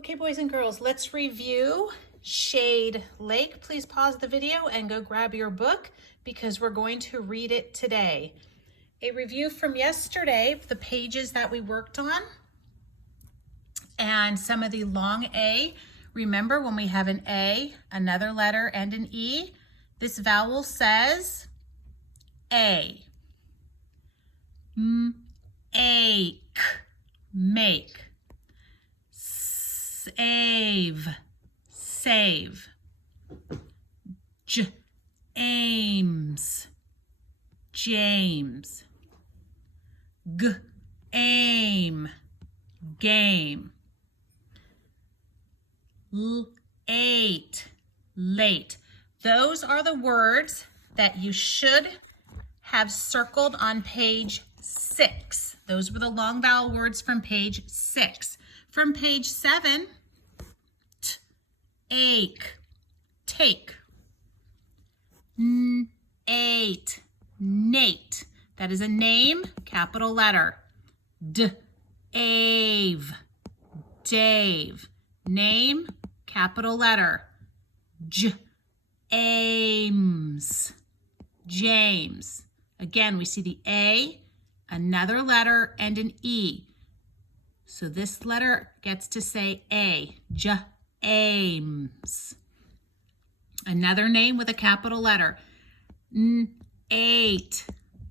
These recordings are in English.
Okay, boys and girls, let's review Shade Lake. Please pause the video and go grab your book because we're going to read it today. A review from yesterday, the pages that we worked on, and some of the long A. Remember, when we have an A, another letter, and an E, this vowel says A. Ache, make. Save, save. Aims, James. Aim, game. Ate, late. Those are the words that you should have circled on page 6. Those were the long vowel words from page 6. From page 7, ache, take. Ate, Nate. That is a name, capital letter. Ave, Dave. Name, capital letter. Ames, James. Again, we see the A, another letter, and an E. So this letter gets to say A, Ames. Another name with a capital letter. Ate,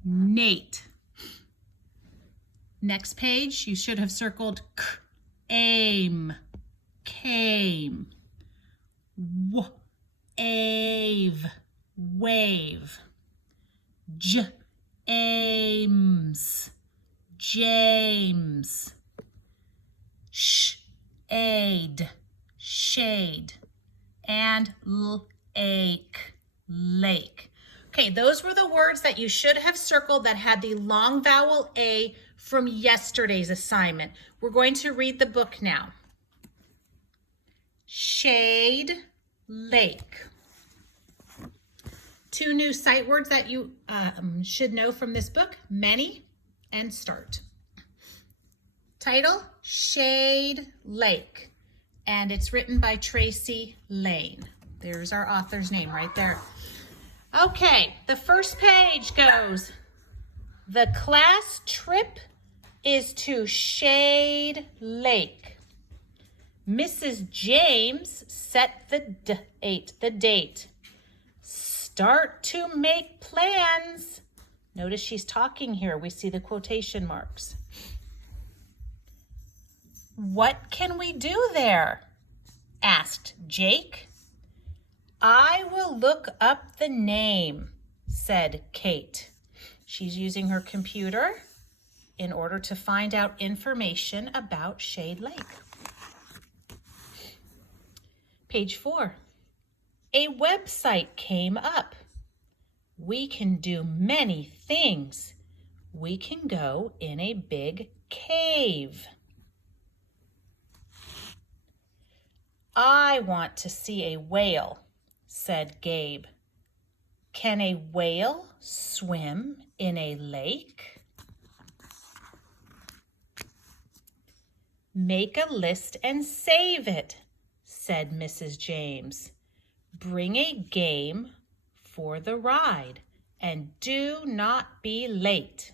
Nate. Next page, you should have circled aim, came. Ave, wave. Ames, James. Aid, shade. And ache, lake. Okay, those were the words that you should have circled that had the long vowel A from yesterday's assignment. We're going to read the book now. Shade, lake. 2 new sight words that you should know from this book: many and start. Title, Shade Lake, and it's written by Tracy Lane. There's our author's name right there. Okay, the first page goes, the class trip is to Shade Lake. Mrs. James set the date. Start to make plans. Notice she's talking here. We see the quotation marks. What can we do there? Asked Jake. I will look up the name, said Kate. She's using her computer in order to find out information about Shade Lake. Page 4. A website came up. We can do many things. We can go in a big cave. I want to see a whale, said Gabe. Can a whale swim in a lake? Make a list and save it, said Mrs. James. Bring a game for the ride and do not be late.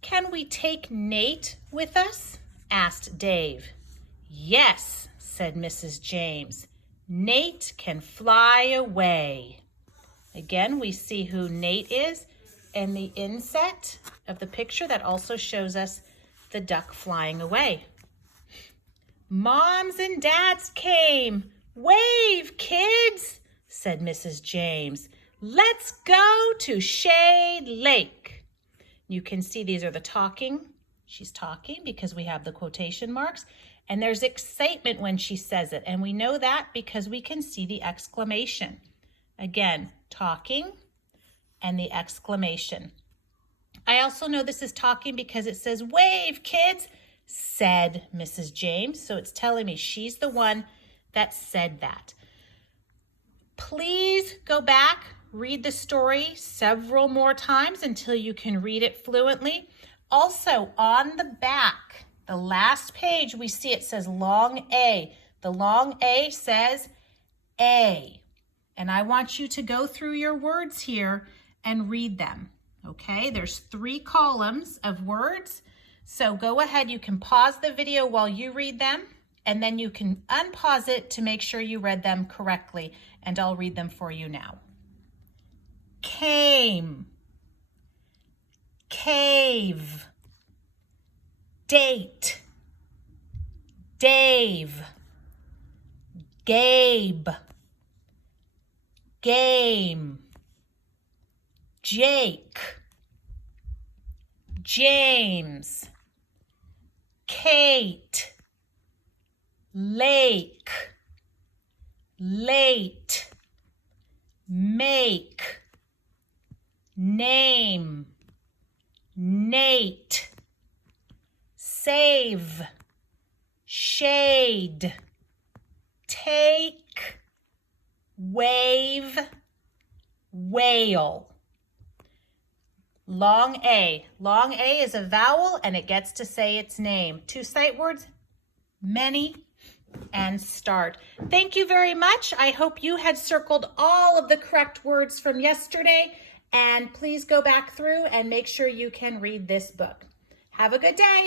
Can we take Nate with us? Asked Dave. Yes, said Mrs. James. Nate can fly away. Again, we see who Nate is and the inset of the picture that also shows us the duck flying away. Moms and dads came. Wave, kids, said Mrs. James. Let's go to Shade Lake. You can see these are the talking. She's talking because we have the quotation marks. And there's excitement when she says it. And we know that because we can see the exclamation. Again, talking and the exclamation. I also know this is talking because it says, wave, kids, said Mrs. James. So it's telling me she's the one that said that. Please go back, read the story several more times until you can read it fluently. Also, on the back The last page we see it says long A. The long A says A. And I want you to go through your words here and read them. Okay, there's 3 columns of words. So go ahead, you can pause the video while you read them, and then you can unpause it to make sure you read them correctly, and I'll read them for you now. Came, cave, date, Dave, Gabe, game, Jake, James, Kate, lake, late, make, name, Nate, save, shade, take, wave, whale. Long A. Long A is a vowel and it gets to say its name. 2 sight words, many and start. Thank you very much. I hope you had circled all of the correct words from yesterday, and please go back through and make sure you can read this book. Have a good day.